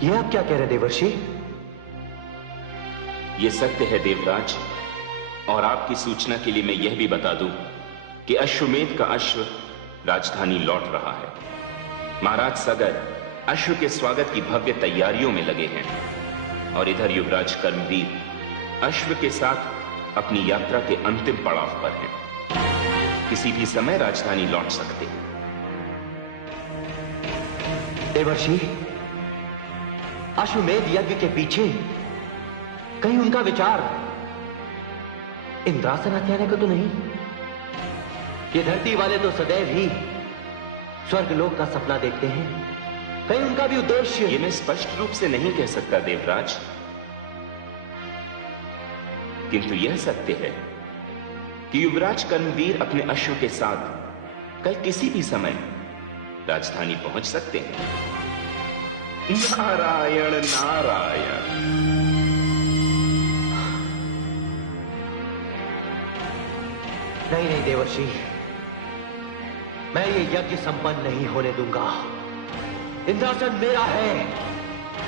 ये आप क्या कह रहे देवर्षि? ये सत्य है देवराज, और आपकी सूचना के लिए मैं यह भी बता दूं कि अश्वमेध का अश्व राजधानी लौट रहा है। महाराज सगर अश्व के स्वागत की भव्य तैयारियों में लगे हैं, और इधर युवराज कर्मवीर अश्व के साथ अपनी यात्रा के अंतिम पड़ाव पर हैं। किसी भी समय राजधानी लौट सकते हैं। देवर्षि, अश्वमेध यज्ञ के पीछे कहीं उनका विचार इंद्रासन हत्याने का तो नहीं? ये धरती वाले तो सदैव ही स्वर्गलोक का सपना देखते हैं, कहीं उनका भी उद्देश्य? ये मैं स्पष्ट रूप से नहीं कह सकता देवराज, किंतु यह सत्य है कि युवराज कर्मवीर अपने अश्व के साथ कल किसी भी समय राजधानी पहुंच सकते हैं। नारायण नारायण। नहीं नहीं देवर्षि, मैं ये यज्ञ संपन्न नहीं होने दूंगा। इंद्रासन मेरा है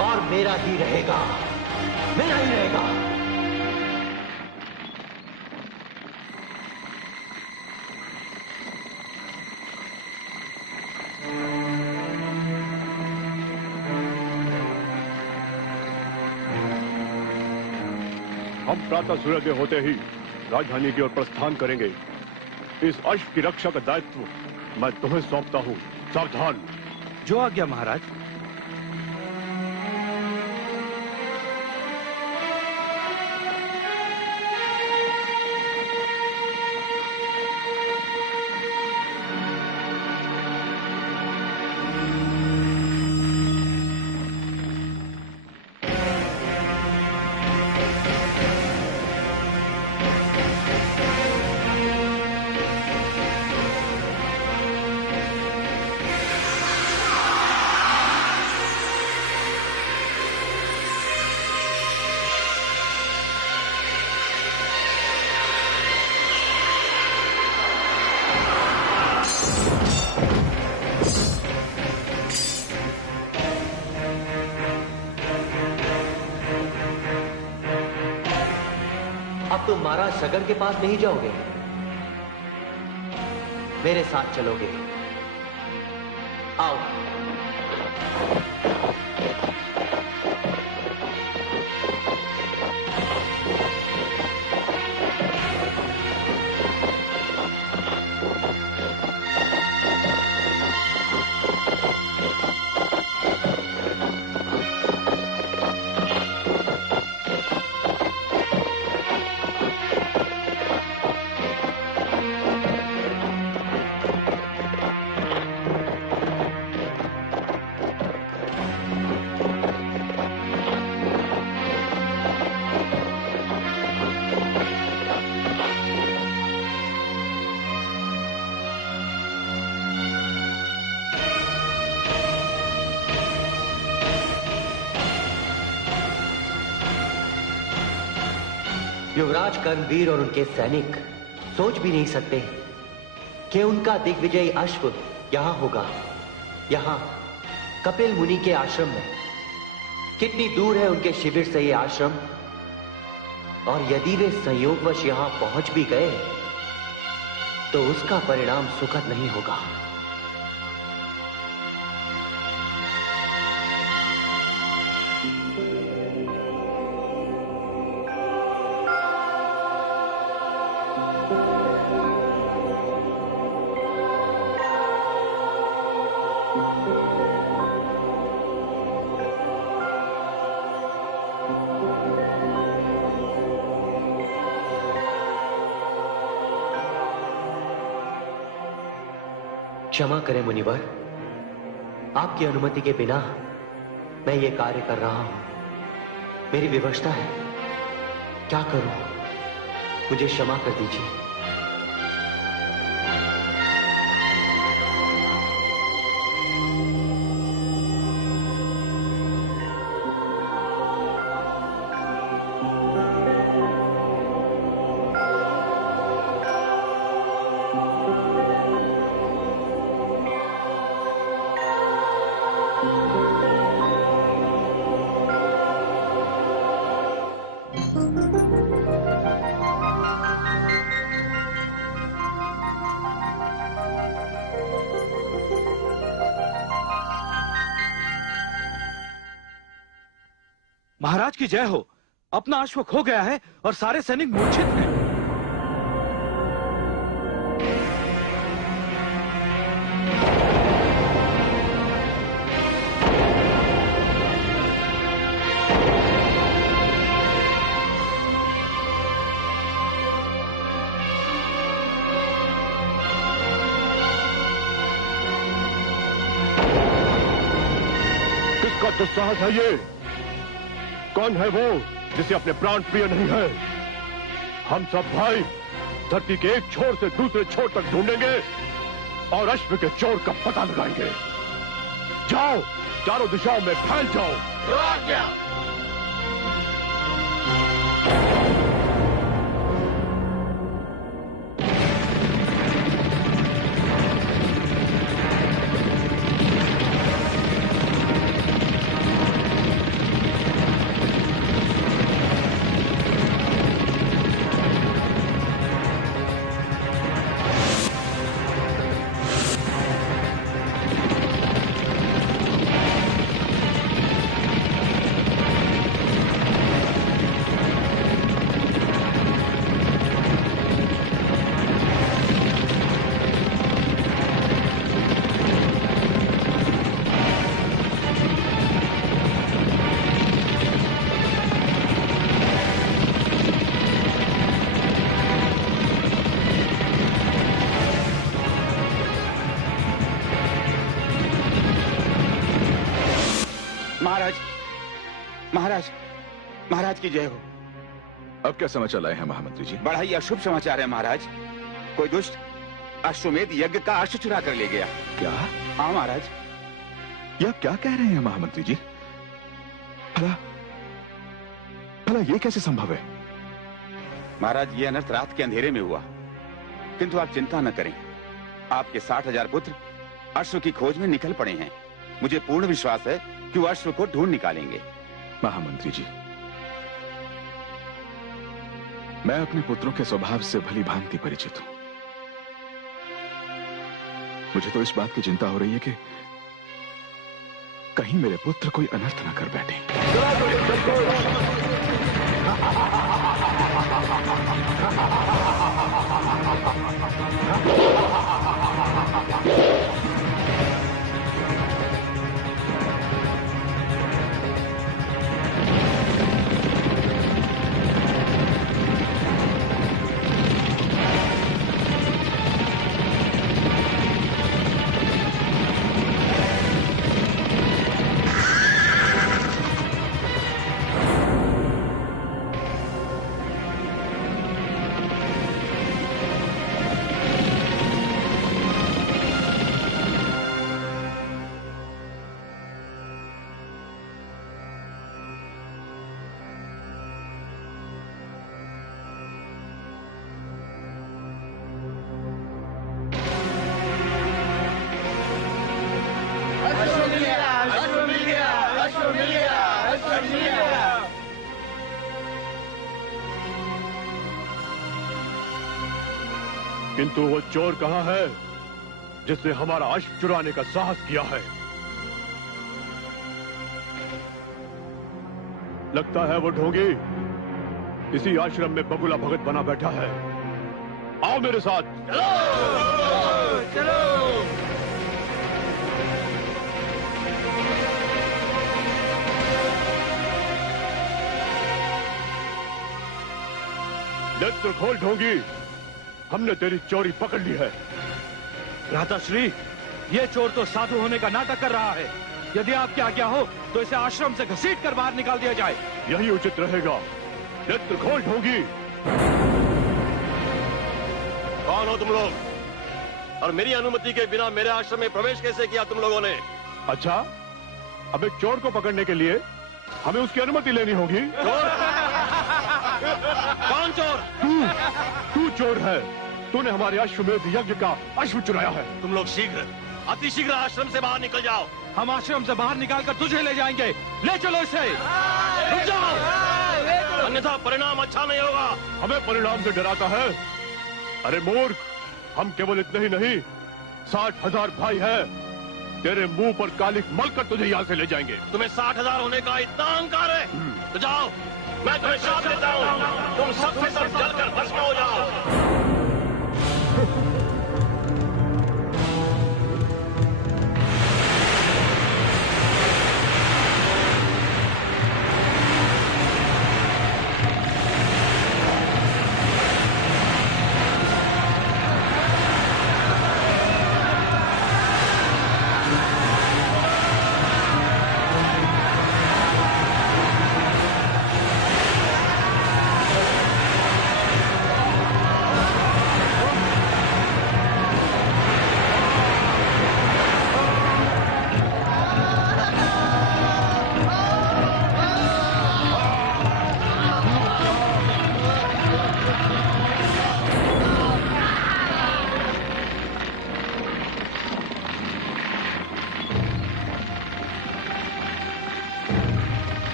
और मेरा ही रहेगा, मेरा ही रहेगा। हम प्रातः सूर्योदय होते ही राजधानी की ओर प्रस्थान करेंगे। इस अश्व की रक्षा का दायित्व मैं तुम्हें सौंपता हूँ। सावधान। जो आज्ञा महाराज। तुम महाराज सगर के पास नहीं जाओगे, मेरे साथ चलोगे। आओ। युवराज कर्मवीर और उनके सैनिक सोच भी नहीं सकते कि उनका दिग्विजयी अश्व यहां होगा, यहां कपिल मुनि के आश्रम में। कितनी दूर है उनके शिविर से ये आश्रम, और यदि वे संयोगवश यहां पहुंच भी गए तो उसका परिणाम सुखद नहीं होगा। क्षमा करें मुनिवर, आपकी अनुमति के बिना मैं ये कार्य कर रहा हूं। मेरी विवशता है, क्या करूं? मुझे क्षमा कर दीजिए। महाराज की जय हो। अपना अश्व खो गया है और सारे सैनिक मूर्छित हैं। किसका दुस्साहस है ये? कौन है वो जिसे अपने प्राण प्रिय नहीं है? हम सब भाई धरती के एक छोर से दूसरे छोर तक ढूंढेंगे और अश्व के चोर का पता लगाएंगे। जाओ, चारों दिशाओं में फैल जाओ। महाराज की जय हो। अब क्या समाचार लाए हैं महामंत्री जी? बड़ा ही अशुभ समाचार है महाराज। कोई दुष्ट अश्वमेध यज्ञ का अश्व चुरा कर ले गया। क्या? हाँ महाराज। यह क्या कह रहे हैं महामंत्री जी? भला भला ये कैसे संभव है? महाराज, ये अनर्थ रात के अंधेरे में हुआ, किंतु आप चिंता न करें। आपके 60,000 पुत्र अश्व की खोज में निकल पड़े हैं। मुझे पूर्ण विश्वास है कि वो अश्व को ढूंढ निकालेंगे। महामंत्री जी, मैं अपने पुत्रों के स्वभाव से भली भांति परिचित हूं। मुझे तो इस बात की चिंता हो रही है कि कहीं मेरे पुत्र कोई अनर्थ ना कर बैठे। किंतु वो चोर कहां है जिसने हमारा अश्व चुराने का साहस किया है? लगता है वो ढोंगी इसी आश्रम में बगुला भगत बना बैठा है। आओ मेरे साथ। चलो चलो। नेत्र खोल ढोंगी, हमने तेरी चोरी पकड़ ली है। भ्राताश्री, ये चोर तो साधु होने का नाटक कर रहा है। यदि आपकी आज्ञा हो तो इसे आश्रम से घसीट कर बाहर निकाल दिया जाए। यही उचित रहेगा। नेत्र खोल ढोंगी। कौन हो तुम लोग, और मेरी अनुमति के बिना मेरे आश्रम में प्रवेश कैसे किया तुम लोगों ने? अच्छा, अब एक चोर को पकड़ने के लिए हमें उसकी अनुमति लेनी होगी। चोर? कौन चोर? तू चोर है। तूने हमारे अश्वमेध यज्ञ का अश्व चुराया है। तुम लोग शीघ्र, अति शीघ्र आश्रम से बाहर निकल जाओ। हम आश्रम से बाहर निकालकर तुझे ले जाएंगे। ले चलो इसे। रुक जाओ, अन्यथा परिणाम अच्छा नहीं होगा। हमें परिणाम से डराता है? अरे मूर्ख, हम केवल इतने ही नहीं, 60,000 भाई हैं। तेरे मुंह पर कालिख मलकर तुझे यहाँ से ले जाएंगे। तुम्हें 60,000 होने का इतना अहंकार है तो जाओ, मैं तुम्हें श्राप देता हूँ, तुम सबसे सब जलकर भस्म हो जाओ।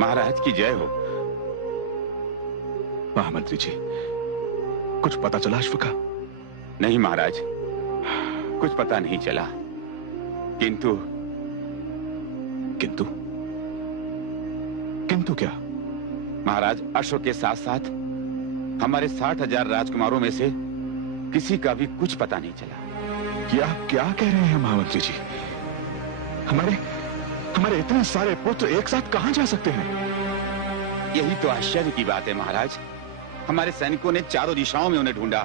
महाराज की जय हो। महामंत्री जी, कुछ पता चला अश्व का? नहीं महाराज, कुछ पता नहीं चला। किंतु किंतु किंतु क्या? महाराज, अश्व के साथ साथ हमारे 60,000 राजकुमारों में से किसी का भी कुछ पता नहीं चला। ये आप क्या कह रहे हैं महामंत्री जी? हमारे इतने सारे पुत्र एक साथ कहां जा सकते हैं? यही तो आश्चर्य की बात है महाराज। हमारे सैनिकों ने चारों दिशाओं में उन्हें ढूंढा,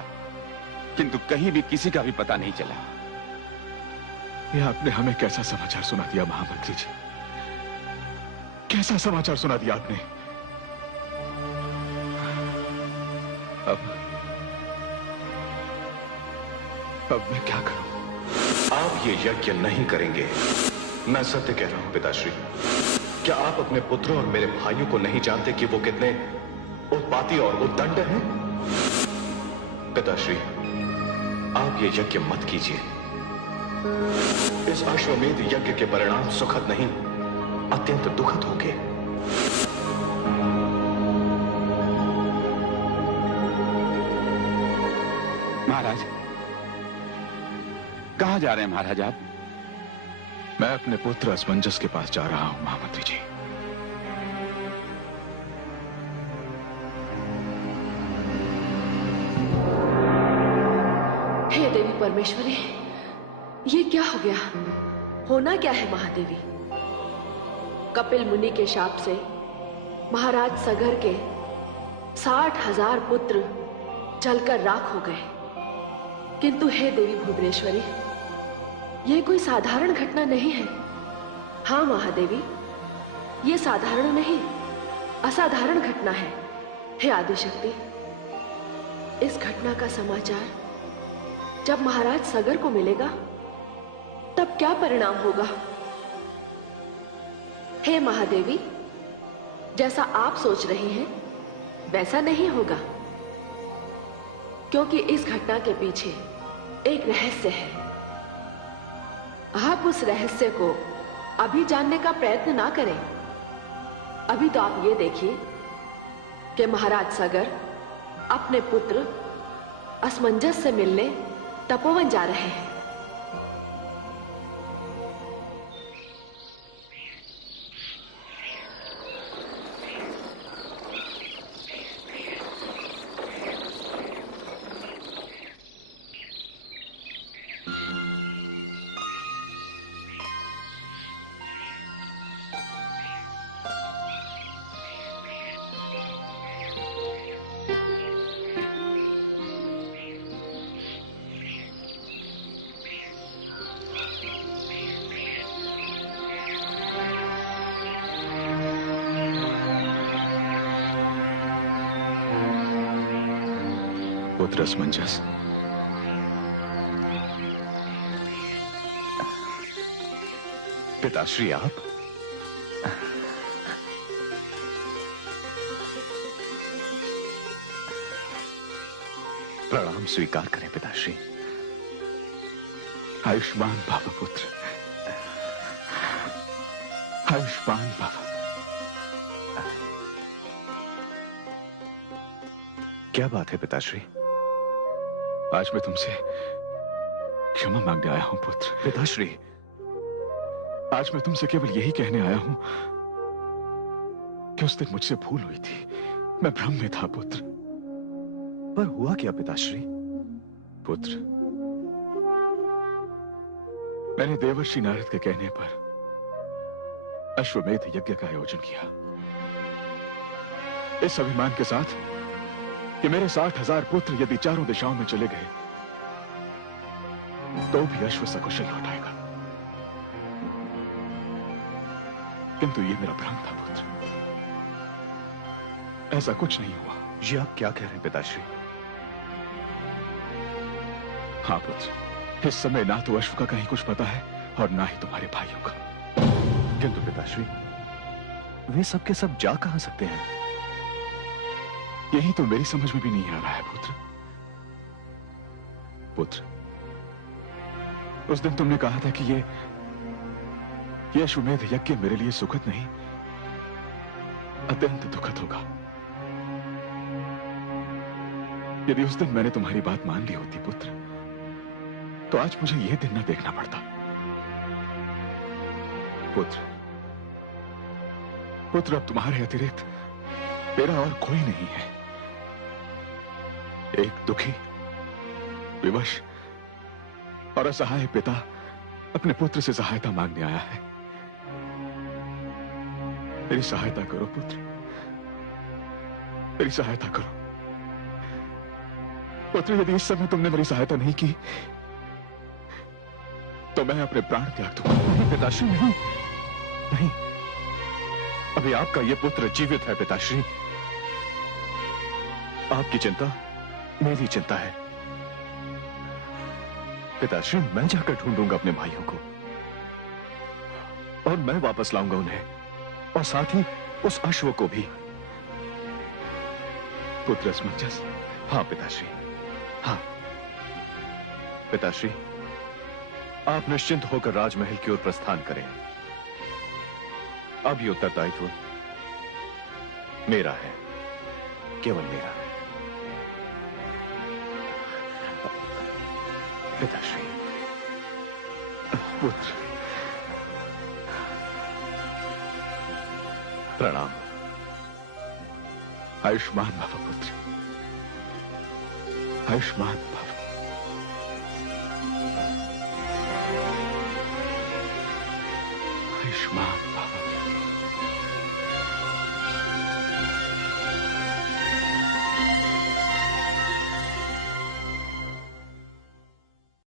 किंतु कहीं भी किसी का भी पता नहीं चला। यह आपने हमें कैसा समाचार सुना दिया महामंत्री जी? कैसा समाचार सुना दिया आपने? अब मैं क्या करूं? आप ये यज्ञ नहीं करेंगे। मैं सत्य कह रहा हूं पिताश्री। क्या आप अपने पुत्रों और मेरे भाइयों को नहीं जानते कि वो कितने उत्पाती और उद्दंड हैं? पिताश्री, आप ये यज्ञ मत कीजिए। इस अश्वमेध यज्ञ के परिणाम सुखद नहीं, अत्यंत दुखद होंगे। महाराज, कहां जा रहे हैं महाराज आप? मैं अपने पुत्र असमंजस के पास जा रहा हूं महामंत्री जी। हे देवी परमेश्वरी, ये क्या हो गया? होना क्या है महादेवी? कपिल मुनि के शाप से महाराज सगर के 60,000 पुत्र जलकर राख हो गए। किंतु हे देवी भुवनेश्वरी, यह कोई साधारण घटना नहीं है। हाँ महादेवी, यह साधारण नहीं, असाधारण घटना है। हे आदिशक्ति, इस घटना का समाचार जब महाराज सगर को मिलेगा तब क्या परिणाम होगा? हे महादेवी, जैसा आप सोच रही हैं वैसा नहीं होगा, क्योंकि इस घटना के पीछे एक रहस्य है। आप उस रहस्य को अभी जानने का प्रयत्न ना करें। अभी तो आप ये देखिए कि महाराज सगर अपने पुत्र असमंजस से मिलने तपोवन जा रहे हैं। पुत्र असमंजस। पिताश्री आप? प्रणाम स्वीकार करें पिताश्री। आयुष्मान भव पुत्र, आयुष्मान भव। क्या बात है पिताश्री? आज मैं तुमसे क्षमा मांगने आया हूं पुत्र। पिताश्री, आज मैं तुमसे केवल यही कहने आया हूं कि उस दिन मुझसे भूल हुई थी, मैं भ्रम में था पुत्र। पर हुआ क्या पिताश्री? पुत्र, मैंने देवर्षि नारद के कहने पर अश्वमेध यज्ञ का आयोजन किया, इस अभिमान के साथ कि मेरे 60,000 पुत्र यदि चारों दिशाओं में चले गए तो भी अश्व सकुशल लौट आएगा। किंतु ये मेरा भ्रम था पुत्र, ऐसा कुछ नहीं हुआ। ये आप क्या कह रहे हैं पिताश्री? हाँ पुत्र, इस समय ना तो अश्व का कहीं कुछ पता है और ना ही तुम्हारे भाइयों का। किंतु पिताश्री, वे सब के सब जा कहां सकते हैं? यही तो मेरी समझ में भी नहीं आ रहा है पुत्र। पुत्र, उस दिन तुमने कहा था कि ये अश्वमेध यज्ञ मेरे लिए सुखद नहीं, अत्यंत दुखद होगा। यदि उस दिन मैंने तुम्हारी बात मान ली होती पुत्र, तो आज मुझे यह दिन न देखना पड़ता। पुत्र, अब तुम्हारे अतिरिक्त मेरा और कोई नहीं है। एक दुखी, विवश और असहाय पिता अपने पुत्र से सहायता मांगने आया है। मेरी सहायता करो पुत्र, मेरी सहायता करो। पुत्र, यदि इस समय तुमने मेरी सहायता नहीं की तो मैं अपने प्राण त्याग दूंगा। नहीं पिताश्री, नहीं नहीं, अभी आपका यह पुत्र जीवित है पिताश्री। आपकी चिंता मेरी चिंता है पिताश्री। मैं जाकर ढूंढूंगा अपने भाइयों को और मैं वापस लाऊंगा उन्हें, और साथ ही उस अश्व को भी। पुत्र असमंजस। हाँ पिताश्री, हाँ पिताश्री, आप निश्चिंत होकर राजमहल की ओर प्रस्थान करें। अब ये उत्तरदायित्व मेरा है, केवल मेरा। पिताश्री। पुत्र, प्रणाम। आयुष्मान भव पुत्र, आयुष्मान भव। आयुष्मान भव।